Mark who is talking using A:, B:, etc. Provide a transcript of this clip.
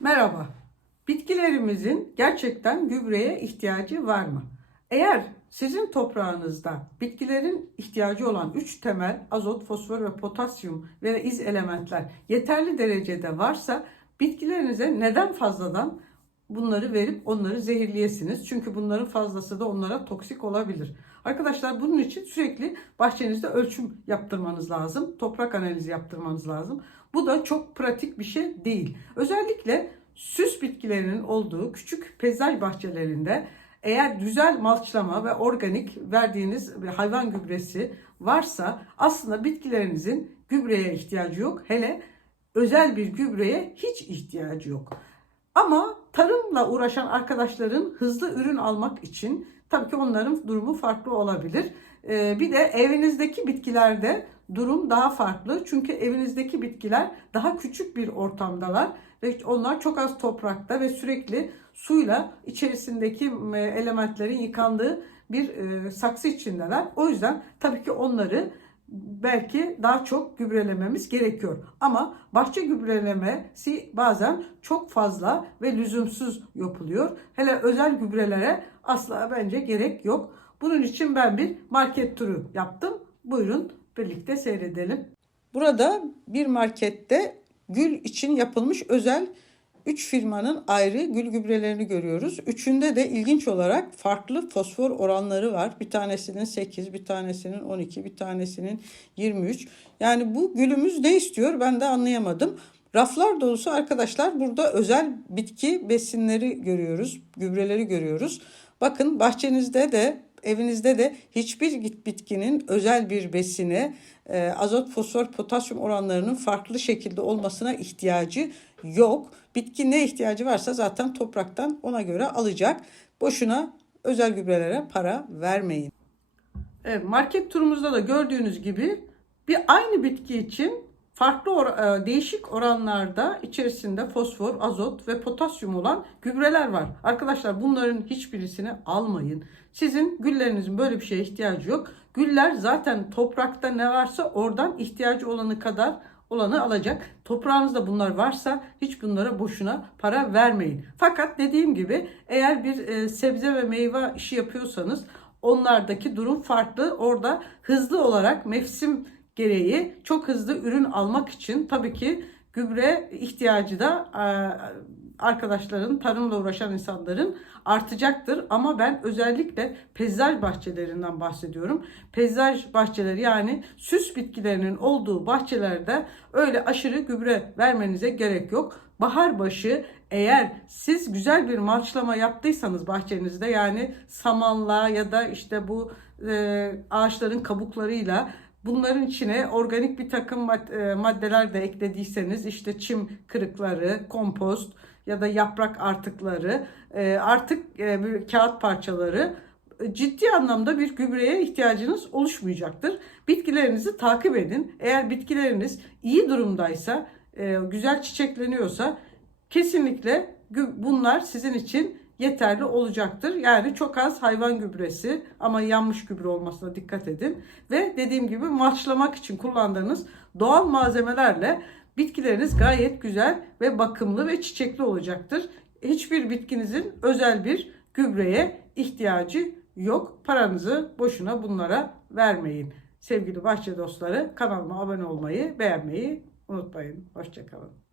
A: Merhaba. Bitkilerimizin gerçekten gübreye ihtiyacı var mı? Eğer sizin toprağınızda bitkilerin ihtiyacı olan 3 temel azot, fosfor ve potasyum ve iz elementler yeterli derecede varsa bitkilerinize neden fazladan bunları verip onları zehirleyesiniz? Çünkü bunların fazlası da onlara toksik olabilir. Arkadaşlar bunun için sürekli bahçenizde ölçüm yaptırmanız lazım. Toprak analizi yaptırmanız lazım. Bu da çok pratik bir şey değil. Özellikle süs bitkilerinin olduğu küçük peyzaj bahçelerinde eğer güzel malçlama ve organik verdiğiniz hayvan gübresi varsa aslında bitkilerinizin gübreye ihtiyacı yok. Hele özel bir gübreye hiç ihtiyacı yok. Ama tarımla uğraşan arkadaşların hızlı ürün almak için tabii ki onların durumu farklı olabilir. Ee, bir de evinizdeki bitkilerde durum daha farklı. Çünkü evinizdeki bitkiler daha küçük bir ortamdalar ve onlar çok az toprakta ve sürekli suyla içerisindeki e, elementlerin yıkandığı bir e, saksı içindeler. O yüzden tabii ki onları belki daha çok gübrelememiz gerekiyor. Ama bahçe gübrelemesi bazen çok fazla ve lüzumsuz yapılıyor. Hele özel gübrelere asla bence gerek yok. Bunun için ben bir market turu yaptım. Buyurun birlikte seyredelim. Burada bir markette gül için yapılmış özel 3 firmanın ayrı gül gübrelerini görüyoruz. Üçünde de ilginç olarak farklı fosfor oranları var. Bir tanesinin 8, bir tanesinin 12, bir tanesinin 23. Yani bu gülümüz ne istiyor ben de anlayamadım. Raflar dolusu arkadaşlar burada özel bitki besinleri görüyoruz, gübreleri görüyoruz. Bakın bahçenizde de evinizde de hiçbir bitkinin özel bir besine e, azot, fosfor, potasyum oranlarının farklı şekilde olmasına ihtiyacı yok. Bitki ne ihtiyacı varsa zaten topraktan ona göre alacak. Boşuna özel gübrelere para vermeyin. Evet, market turumuzda da gördüğünüz gibi bir aynı bitki için farklı or- e, değişik oranlarda içerisinde fosfor, azot ve potasyum olan gübreler var. Arkadaşlar bunların hiçbirisini almayın. Sizin güllerinizin böyle bir şeye ihtiyacı yok. Güller zaten toprakta ne varsa oradan ihtiyacı olanı kadar olanı alacak. Toprağınızda bunlar varsa hiç bunlara boşuna para vermeyin. Fakat dediğim gibi eğer bir e, sebze ve meyve işi yapıyorsanız onlardaki durum farklı. Orada hızlı olarak mevsim gereği çok hızlı ürün almak için tabii ki gübre ihtiyacı da e, arkadaşların, tarımla uğraşan insanların artacaktır. Ama ben özellikle peyzaj bahçelerinden bahsediyorum. Peyzaj bahçeleri yani süs bitkilerinin olduğu bahçelerde öyle aşırı gübre vermenize gerek yok. Bahar başı eğer siz güzel bir malçlama yaptıysanız bahçenizde yani samanla ya da işte bu e, ağaçların kabuklarıyla Bunların içine organik bir takım e, maddeler de eklediyseniz işte çim kırıkları, kompost ya da yaprak artıkları, e, artık e, kağıt parçaları ciddi anlamda bir gübreye ihtiyacınız oluşmayacaktır. Bitkilerinizi takip edin. Eğer bitkileriniz iyi durumdaysa, güzel çiçekleniyorsa kesinlikle bunlar sizin için yeterli olacaktır. Yani çok az hayvan gübresi ama yanmış gübre olmasına dikkat edin. Ve dediğim gibi maçlamak için kullandığınız doğal malzemelerle bitkileriniz gayet güzel ve bakımlı ve çiçekli olacaktır. Hiçbir bitkinizin özel bir gübreye ihtiyacı yok. Paranızı boşuna bunlara vermeyin. Sevgili bahçe dostları kanalıma abone olmayı, beğenmeyi unutmayın. Hoşçakalın.